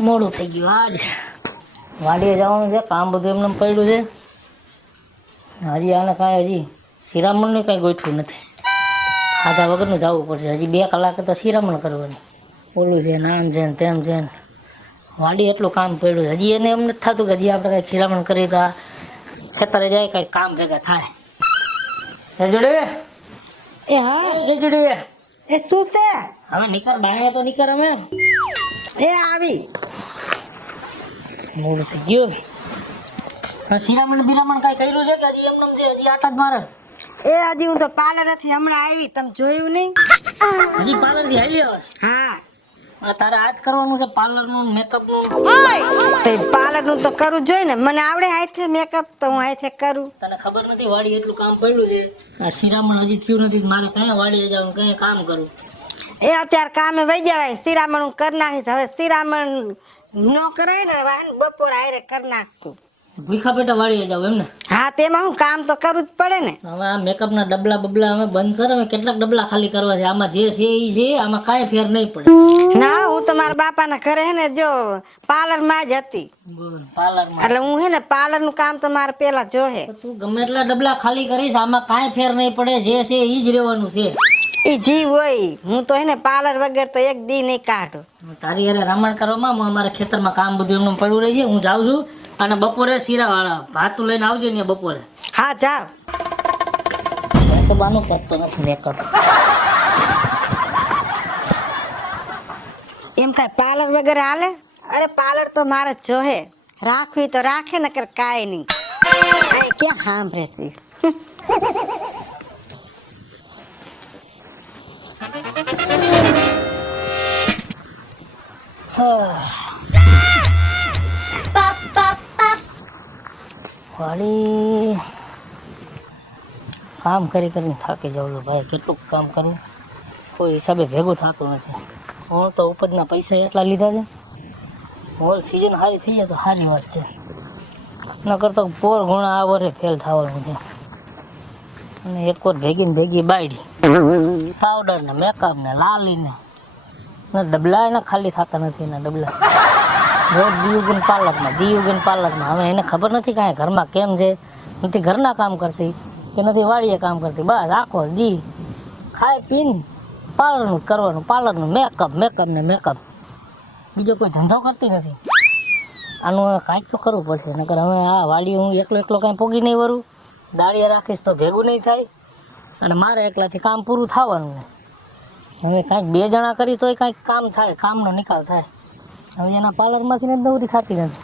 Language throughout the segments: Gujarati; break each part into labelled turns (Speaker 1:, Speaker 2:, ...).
Speaker 1: મોડું થઈ ગયું આજ વાડીએ જવાનું છે કામ બધું એમને પડ્યું છે. હજી આને કાંઈ હજી શિરામણને કાંઈ ગોઠવું નથી. ખાધા વગરનું જવું પડશે. હજી બે કલાકે તો શિરામણ કરવાની. ઓલું છે ને આમ છે ને તેમ છે. ને વાડી એટલું કામ પડ્યું છે. હજી એને એમ નથી થતું કે હજી આપણે કાંઈ શિરામણ કરી તો ખેતરે જાય કાંઈ કામ ભેગા થાય. રજડે
Speaker 2: એ હા.
Speaker 1: રજડે
Speaker 2: એ શું છે?
Speaker 1: હવે નીકળ બાણે તો નીકળ અમે.
Speaker 2: એ આવી.
Speaker 1: મોડું થઈ ગયું. શિરામણ બિરામણ કઈ કર્યું છે કે હજી એમ છે હજી આટા જ મારે?
Speaker 2: એ હજી હું તો પાર્લરેથી હમણાં આવી તમે જોયું નહીં?
Speaker 1: હજી પાર્લરથી આવી
Speaker 2: હા
Speaker 1: તારે આજ કરવાનું છે પાર્લરનું મેકઅપનું
Speaker 2: તો પાર્લરનું તો કરવું જોઈએ ને. મને આવડે હાથે મેકઅપ તો હું હાથે કરું.
Speaker 1: તને ખબર નથી વાડી એટલું કામ પડ્યું છે? આ શિરામણ હજી થયું નથી મારે કયા વાડી જવાનું કયા કામ કરું?
Speaker 2: એ અત્યારે કામે વહી જવાય. શિરામણ હું કરી નાખીશ. હવે શિરામણ ન કરાય ને બપોર આયરે કરી નાખશું.
Speaker 1: ભૂખા પેટા વાડીએ જાવ એમ ને
Speaker 2: હા તેમાં હું કામ તો કરવું જ પડે ને.
Speaker 1: હવે આ મેકઅપના ડબલા બબલા અમે બંધ કરો હવે કેટલાક ડબલા ખાલી કરવા છે. આમાં જે છે એ છે આમાં કાંઈ ફેર નહીં પડે.
Speaker 2: ના હું તો મારા બાપાના ઘરે હે ને જો પાર્લરમાં જ હતી.
Speaker 1: પાર્લરમાં
Speaker 2: એટલે હું હે ને પાર્લરનું કામ તો મારે પેલા જોહે.
Speaker 1: તું ગમે એટલા ડબલા ખાલી કરીશ આમાં કાંઈ ફેર નહીં પડે. જે છે એ જ રહેવાનું છે.
Speaker 2: એ જી હોય. હું તો હે ને પાર્લર વગર તો એક દી નહીં કાઢું.
Speaker 1: તારી યારે રામણ કરવામાં અમારા ખેતરમાં કામ બધું એમનું પડ્યું રહી છે. હું જાઉં છું. અને બપોરે શીરાવાળા. ભાત લઈને આવજે ને બપોરે.
Speaker 2: હા
Speaker 1: જા. તો બાનું કરતો નથી મેકઅપ
Speaker 2: એમ કાંઈ પાર્લર વગેરે હાલે? અરે પાર્લર તો મારે જોહે. રાખવી તો રાખે ને કર કાંઈ નહીં. કાંઈ ક્યાં સાંભળે છે?
Speaker 1: વાળી. કામ કરી કરીને થાકી જાઉં છું ભાઈ, કેટલું કામ કરું કોઈ હિસાબે ભેગું થતું નથી. હું તો ઉપજના પૈસા એટલા લીધા છે. હોલ સિઝન સારી થઈ જાય તો સારી વાત છે. નકર તો પોર ગુણા આ વરે ફેલ થવાનું છે. અને એક વાર ભેગી ને ભેગી બાયડી. પાવડર ને મેકઅપ ને લાલી ને ને ડબલા એના ખાલી થતા નથી એના ડબલા. રોજ દિયુગન પાર્લરમાં દિયુગન પાર્લરમાં હવે એને ખબર નથી કાંઈ ઘરમાં કેમ છે. નથી ઘરના કામ કરતી, કે નથી વાડીએ કામ કરતી. બસ આખો દી ખાય પીને પાર્લરનું કરવાનું પાર્લરનું મેકઅપ મેકઅપ ને મેકઅપ બીજો કોઈ ધંધો કરતી નથી. આનું કાંઈક તો કરવું પડશે. નકર હવે આ વાડી હું એકલો એકલો કાંઈ પોગી નહીં વરું. દાળીએ રાખીશ તો ભેગું નહીં થાય. અને મારે એકલાથી કામ પૂરું થવાનું હવે કાંઈક બે જણા કરી તોય કાંઈક કામ થાય, કામનો નિકાલ થાય. હવે એના પાર્લરમાંથી ને નવરી ખાતી નથી.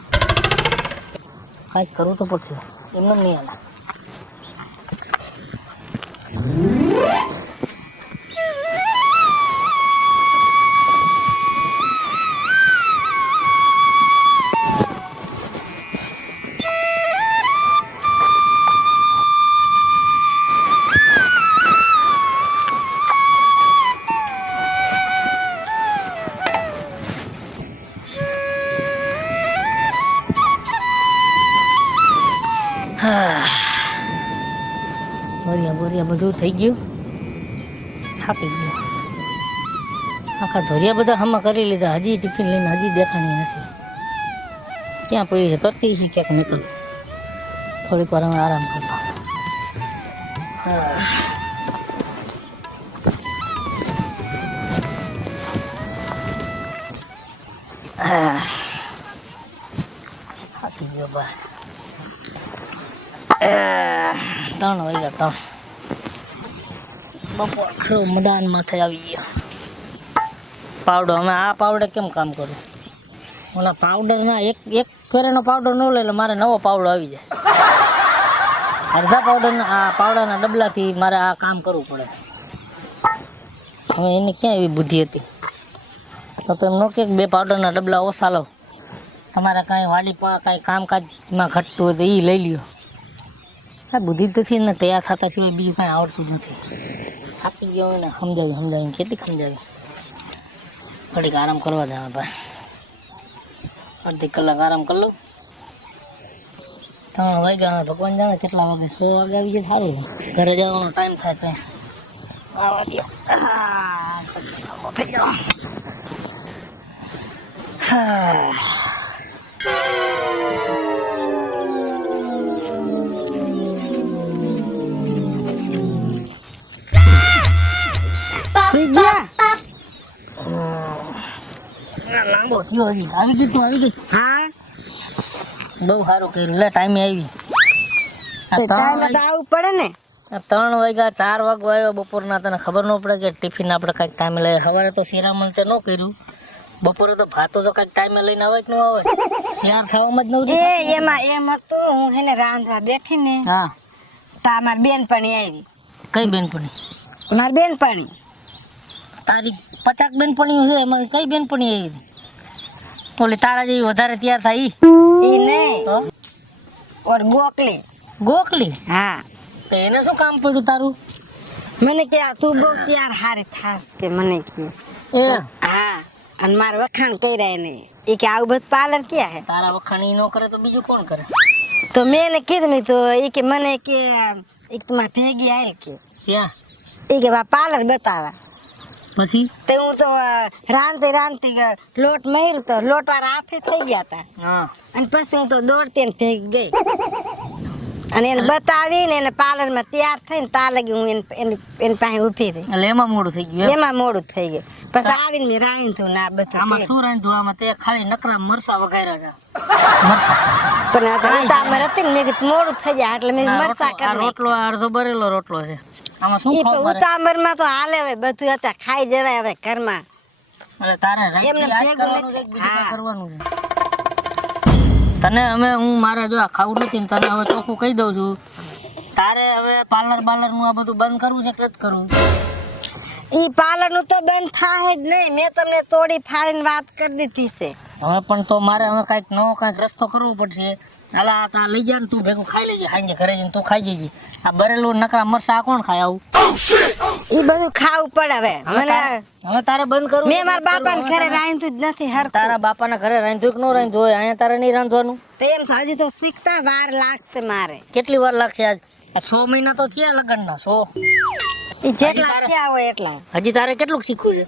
Speaker 1: કાંઈક કરવું તો પડશે. એમને નહીં હાલે બોરિયા બોરિયા, બધું થઈ ગયું? થાકી ગયું. આખા ધોરિયા બધા હમા કરી લીધા. હજી ટિફિન લઈને હજી દેખાણી નથી. ક્યાં પડી છે કરતી છે ક્યાંક નીકળ. થોડીક વાર અમે આરામ કરતો. હા. થાકી ગયો બા. ત્રણ વાગ્યા ત્રણ બપોર મદાન માથે આવી ગયો. પાવડર અમે આ પાવડર કેમ કામ કરું? ઓલા પાવડરના એક એક ફેરેનો પાવડર ન લે મારે નવો પાવડર આવી જાય. અડધા પાવડરના, આ પાવડરના ડબલાથી મારે આ કામ કરવું પડે. હવે એને ક્યાં એવી બુદ્ધિ હતી? તો તો એમ ન કે બે પાવડરના ડબલા ઓછા લો તમારે કાંઈ વાડી કાંઈ કામકાજમાં ઘટતું હોય તો એ લઈ લ્યો. આ બુદ્ધિ જ નથી ને તૈયાર થતા સિવાય બીજું કાંઈ આવડતું નથી. થાકી ગયો ને સમજાવી સમજાવીને કેટલી સમજાવી થોડીક આરામ કરવા જવા ભાઈ. અડધી કલાક આરામ કરી લઉં ત્રણ વાગ્યા ભગવાન જાણે કેટલા વાગે, સો વાગે આવી જાય સારું ઘરે જવાનો ટાઈમ થાય તો. આવા દો. હા. લાંબો થયો હજી આવી ગઈ તું આવી ગઈ
Speaker 2: હા
Speaker 1: બહુ સારું કર્યું લે ટાઈમે આવી
Speaker 2: ટાઈમે તો આવવું પડે ને.
Speaker 1: ત્રણ વાગ્યા ચાર વાગવા આવ્યા બપોરના તને ખબર ન પડે કે ટિફિન આપણે કાંઈક ટાઈમે લઈએ સવારે તો શિરામણ તે ન કર્યું. બપોરે તો ભાતો તો કાંઈક ટાઈમે લઈને આવે કે ન આવે. યાર થવામાં જ નવું
Speaker 2: એ એમાં એમ હતું હું એને રાંધવા બેઠી ને
Speaker 1: હા.
Speaker 2: તો મારી બેનપણી આવી.
Speaker 1: કઈ બેનપણી?
Speaker 2: મારી બેનપણી.
Speaker 1: તારી પચાક બેનપણી છે એમાં કઈ બેનપણી આવી ઓલી તારા જેવી વધારે તૈયાર થાય ઈ?
Speaker 2: ઈ નહીં.
Speaker 1: તો
Speaker 2: ઓર ગોકલી
Speaker 1: ગોખલી?
Speaker 2: હા.
Speaker 1: તો એને શું કામ પડ્યું તારું?
Speaker 2: મને કે આ તું બહુ ત્યાર હારી થાસ કે મને કે.
Speaker 1: એ?
Speaker 2: હા. અને મારે વખાણ કર્યા એને. એ કે આવું બધું પાર્લર ક્યાં હે?
Speaker 1: તારા વખાણી ન કરે તો બીજું કોણ કરે?
Speaker 2: તો મેં એને કીધું મેં તો એ કે મને કે એક તો મારી ભેગી આવેલ કે.
Speaker 1: ક્યાં?
Speaker 2: એ કે બા પાર્લર બતાવા
Speaker 1: પછી?
Speaker 2: તે હું તો રાંધતી રાંધતી લોટ મર્યું તો લોટ વાળા હાથે થઈ ગયા હતા અને પછી હું તો દોડતી ને ભેગી ગઈ. અને એને બતાવીને એને પાર્લરમાં તૈયાર થઈને તાર લગી હું એને પાસે ઊભી રહી.
Speaker 1: એટલે એમાં મોડું થઈ ગયું એમાં?
Speaker 2: મોડું થઈ ગયું. પછી આવીને મેં રાંધ્યું ના બધું
Speaker 1: આમાં. શું રાંધ્યું? આમાં તે ખાલી નકરા મરસા વગાડ્યા હતા. મરસા
Speaker 2: પણ આ તો ઉતાવળ હતી ને મેં મોડું થઈ જાય એટલે મેં મરસા કરી
Speaker 1: રોટલો અડધો બરેલો રોટલો છે. આમાં શું ખાવું મારે
Speaker 2: ઉતાવળમાં તો હાલે હવે બધું હતા ખાઈ જવાય હવે ઘરમાં.
Speaker 1: એટલે તારે
Speaker 2: એમને ભેગું
Speaker 1: કરવાનું છે તને અમે હું મારે જો આ ખાવું નથી ને તને હવે ચોખ્ખું કહી દઉં છું. તારે હવે પાર્લર બાર્લરનું આ બધું બંધ કરવું છે કે નથી કરવું?
Speaker 2: ઈ પાર્લરનું તો બંધ થાય જ નહીં. મેં તમને તોડી ફાડીને વાત કરી દીધી છે.
Speaker 1: હવે પણ તો મારે હવે કાંઈક નવો કાંઈક રસ્તો કરવો પડશે. ચાલ આ તા લઈ જા ને તું ભેગું ખાઈ લેજે ખાઈને ઘરે જઈને તું ખાઈ જજે. આ બરેલું નકરા મરસા આ કોણ ખાય આવું?
Speaker 2: ઈ બધું ખાવું પડે હવે. મને
Speaker 1: હવે તારે બંધ કરવું
Speaker 2: મેં મારા બાપાને ઘરે રાંધ્યું જ નથી હર
Speaker 1: તારા બાપાના ઘરે રાંધ્યું કે ન રાંધ્યું હોય? અહીંયા તારે નહીં રાંધવાનું?
Speaker 2: તેમ એમ તો હજી તો શીખતા વાર લાગશે મારે.
Speaker 1: કેટલી વાર લાગશે આજ? આ છ મહિના તો થયા લગ્નના છો.
Speaker 2: ઈ જેટલા થયા હોય એટલા.
Speaker 1: હજી તારે કેટલું શીખવું છે?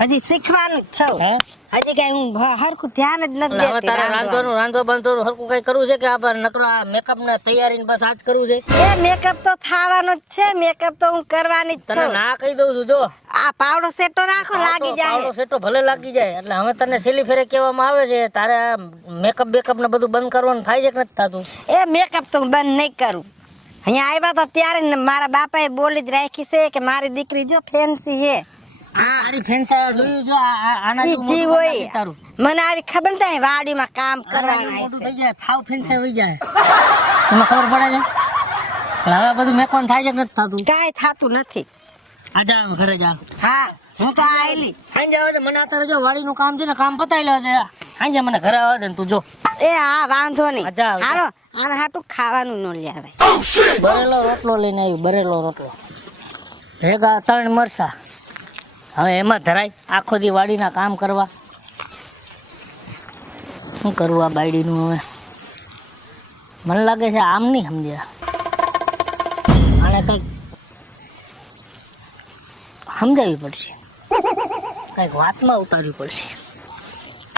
Speaker 2: હજી શીખવાનું જ છું.
Speaker 1: હે?
Speaker 2: હજી કઈ હું હરખું ધ્યાન જ નથી દેતી
Speaker 1: તારે
Speaker 2: રાંધવાનું.
Speaker 1: રાંધવા બાંધવાનું હરખું કઈ કરવું છે કે આ નકરો આ મેકઅપ ને તૈયારી ને બસ આજ કરવું છે?
Speaker 2: એ મેકઅપ તો થવાનો જ છે મેકઅપ તો હું કરવાની જ
Speaker 1: તને ના કહી દઉં છું જો.
Speaker 2: આ પાવડો સેટો રાખો લાગી જાય
Speaker 1: પાવડો સેટો ભલે લાગી જાય એટલે હવે તને સેલી ફેરે કહેવામાં આવે છે તારે મેકઅપ બેકઅપ ને બધું બંધ કરવાનું થાય છે કે નથી થતું?
Speaker 2: એ મેકઅપ તો હું બંધ નહીં કરું. અહીંયા આવ્યા હતા ત્યારે મારા બાપાએ બોલી જ રાખી છે કે મારી દીકરી જો ફેન્સી છે.
Speaker 1: તારી જોયું જો આના
Speaker 2: હોય.
Speaker 1: તારું.
Speaker 2: મને આવી ખબર નથી વાડીમાં કામ કરવાનું
Speaker 1: મોટું થઈ જાય ફાવ ફેન્સે હોઈ જાય. એમાં ખબર પડે છે? પણ હવે બધું મેકવાનું થાય છે કે નથી થતું?
Speaker 2: કાંઈ થતું નથી.
Speaker 1: આ જા ઘરે જા.
Speaker 2: હા હું તો આવેલી
Speaker 1: સાંજે આવે મને અત્યારે જો વાડીનું કામ છે ને કામ પતાવી લેવા સાંજે મને ઘરે આવે છે ને તું જો.
Speaker 2: એ હા વાંધો નહીં. હાલો આને હાટું ખાવાનું ન લે આવે
Speaker 1: બરેલો રોટલો લઈને આવ્યું બરેલો રોટલો. ભેગા ત્રણ મરસા. હવે એમાં ધરાય આખો દી વાડીના કામ કરવા. શું કરવું આ બાયડીનું હવે? મને લાગે છે આમ નહીં સમજ્યા. આને કંઈક સમજાવવી પડશે. કંઈક વાતમાં ઉતારવી પડશે.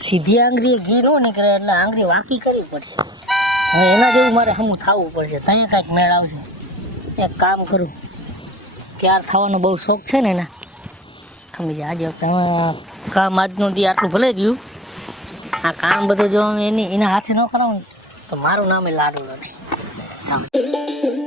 Speaker 1: સીધી આંગળી ઘી ન નીકળે એટલે આંગળી વાંકી કરવી પડશે. હવે એના જેવું મારે હમું થવું પડશે. ત્યાં કાંઈક મેળ આવશે. એક કામ કરું. ત્યાર થવાનો બહુ શોખ છે ને એના? જા આજે કામ આજનું દી આટલું ભલે રહ્યું આ કામ બધું જો એની એના હાથે ન કરાવું તો મારું નામ એ લાડુ. નહીં